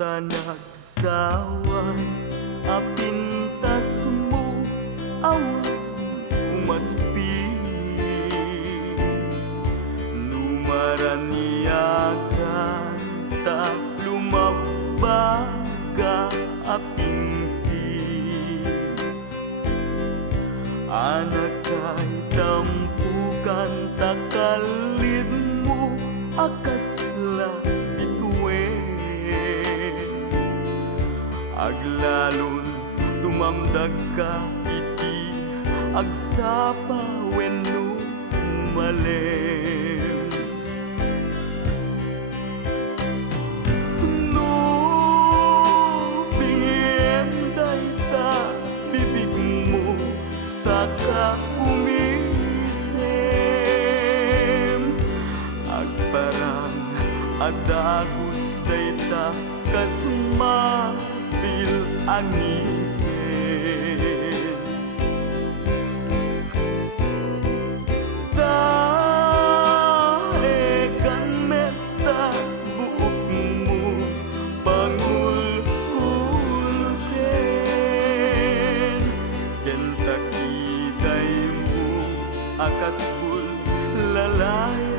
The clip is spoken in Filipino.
tanagsawan apintas mo awan umasping numaraniagan ta lumabaga apingping anak kay tampukan takalid mo akasla bituin aglalon tumamdag ka iti agsapa wenno malem no pingenday ta bibig mo saka umisem agparang adagos dayta kasmapil angin daegan meta buok mo pangulkulken ken takiday mo akasbul lalay